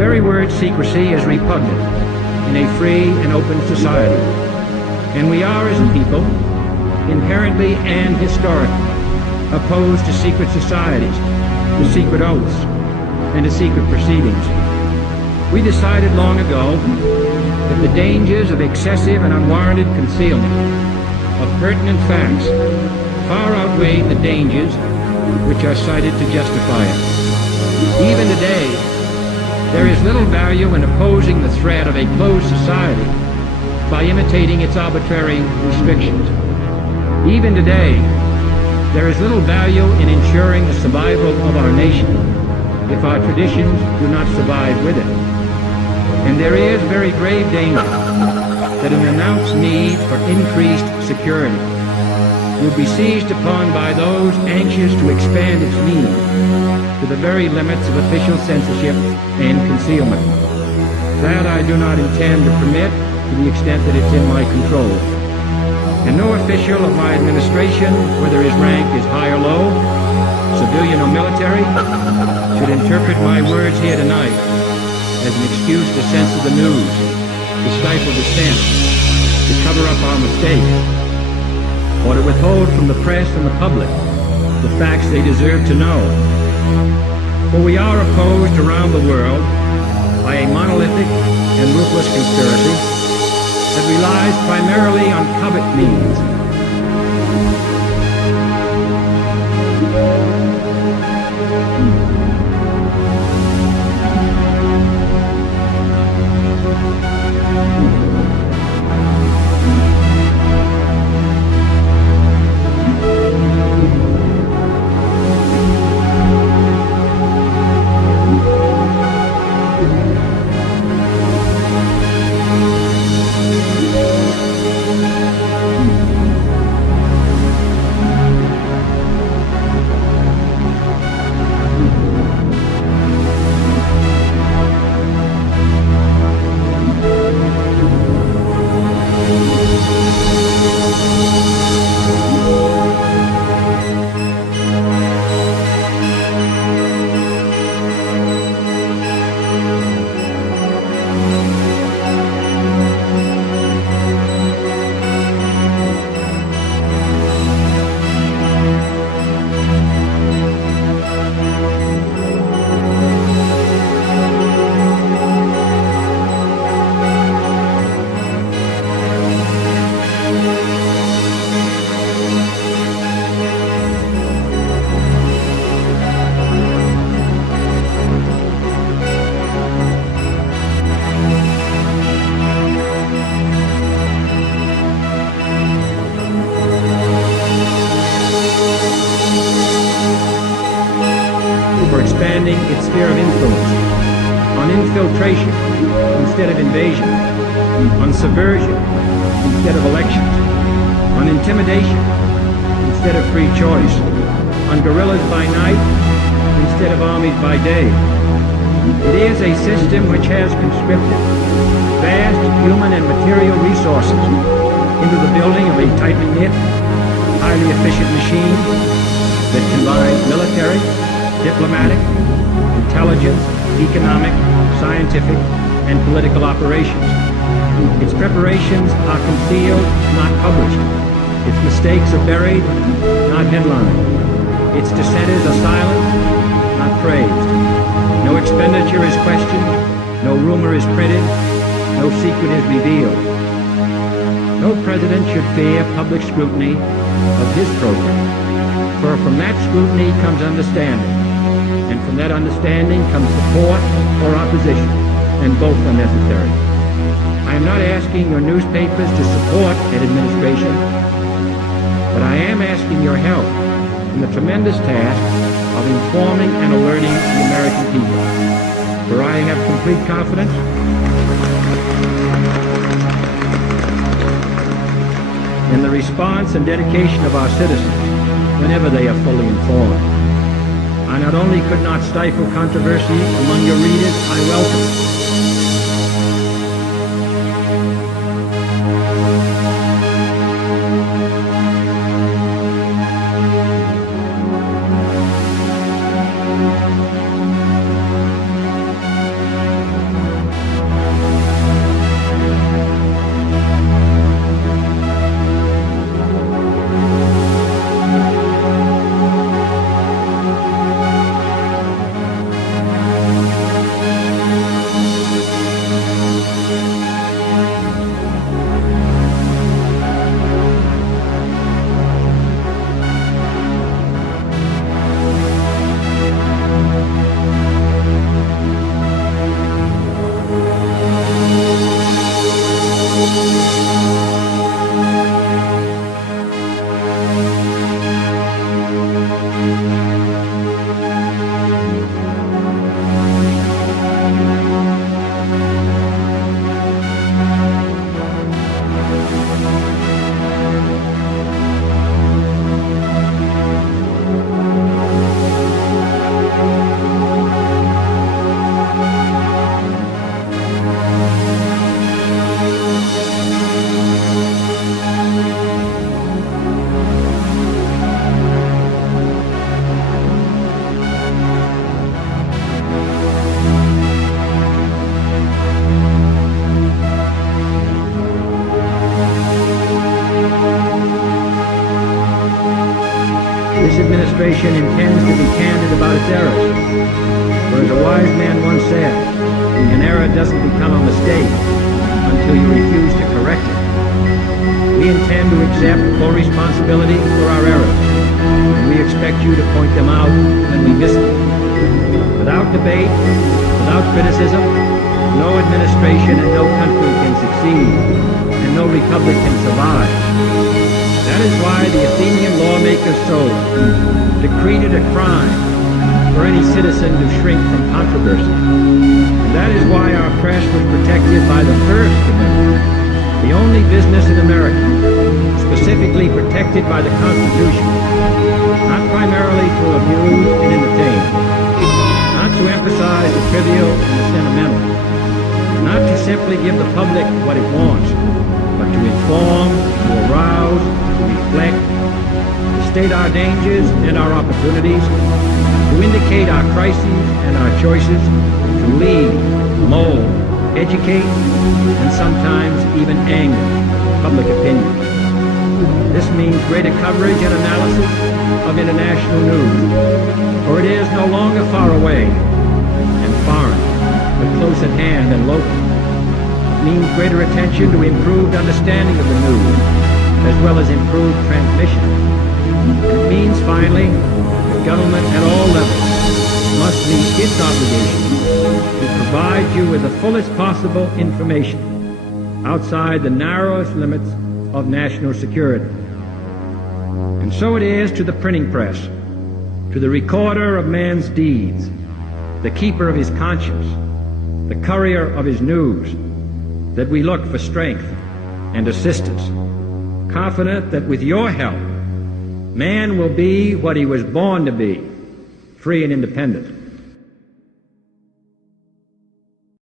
very word secrecy is repugnant in a free and open society. And we are, as a people, inherently and historically opposed to secret societies, to secret oaths, and to secret proceedings. We decided long ago that the dangers of excessive and unwarranted concealment of pertinent facts far outweighed the dangers which are cited to justify it. Even today, there is little value in opposing the threat of a closed society by imitating its arbitrary restrictions. Even today, there is little value in ensuring the survival of our nation if our traditions do not survive with it. And there is very grave danger that an announced need for increased security will be seized upon by those anxious to expand its need to the very limits of official censorship and concealment. That I do not intend to permit to the extent that it's in my control. And no official of my administration, whether his rank is high or low, civilian or military, should interpret my words here tonight as an excuse to censor the news, to stifle dissent, to cover up our mistakes, or to withhold from the press and the public the facts they deserve to know. For we are opposed around the world by a monolithic and ruthless conspiracy that relies primarily on covert means. Its sphere of influence, on infiltration instead of invasion, on subversion instead of elections, on intimidation instead of free choice, on guerrillas by night instead of armies by day. It is a system which has conscripted vast human and material resources into the building of a tightly knit, highly efficient machine that combines military, diplomatic, intelligence, economic, scientific, and political operations. Its preparations are concealed, not published. Its mistakes are buried, not headlined. Its dissenters are silenced, not praised. No expenditure is questioned, no rumor is printed, no secret is revealed. No president should fear public scrutiny of his program, for from that scrutiny comes understanding. And from that understanding comes support or opposition, and both are necessary. I am not asking your newspapers to support an administration, but I am asking your help in the tremendous task of informing and alerting the American people. For I have complete confidence in the response and dedication of our citizens whenever they are fully informed. I not only could not stifle controversy among your readers, I welcome it. errors. For as a wise man once said, an error doesn't become a mistake until you refuse to correct it. We intend to accept full responsibility for our errors, and we expect you to point them out when we miss them. Without debate, without criticism, no administration and no country can succeed, and no republic can survive. That is why the Athenian lawmakers Solon decreed it a crime for any citizen to shrink from controversy. And that is why our press was protected by the First Amendment, the only business in America specifically protected by the Constitution, not primarily to amuse and entertain, not to emphasize the trivial and the sentimental, not to simply give the public what it wants, but to inform, to arouse, to reflect, to state our dangers and our opportunities, to indicate our crises and our choices, to lead, mold, educate, and sometimes even anger public opinion. This means greater coverage and analysis of international news, for it is no longer far away and foreign, but close at hand and local. It means greater attention to improved understanding of the news, as well as improved transmission. It means, finally, that government at all levels must meet its obligation to provide you with the fullest possible information outside the narrowest limits of national security. And so it is to the printing press, to the recorder of man's deeds, the keeper of his conscience, the courier of his news, that we look for strength and assistance, confident that with your help, man will be what he was born to be, free and independent.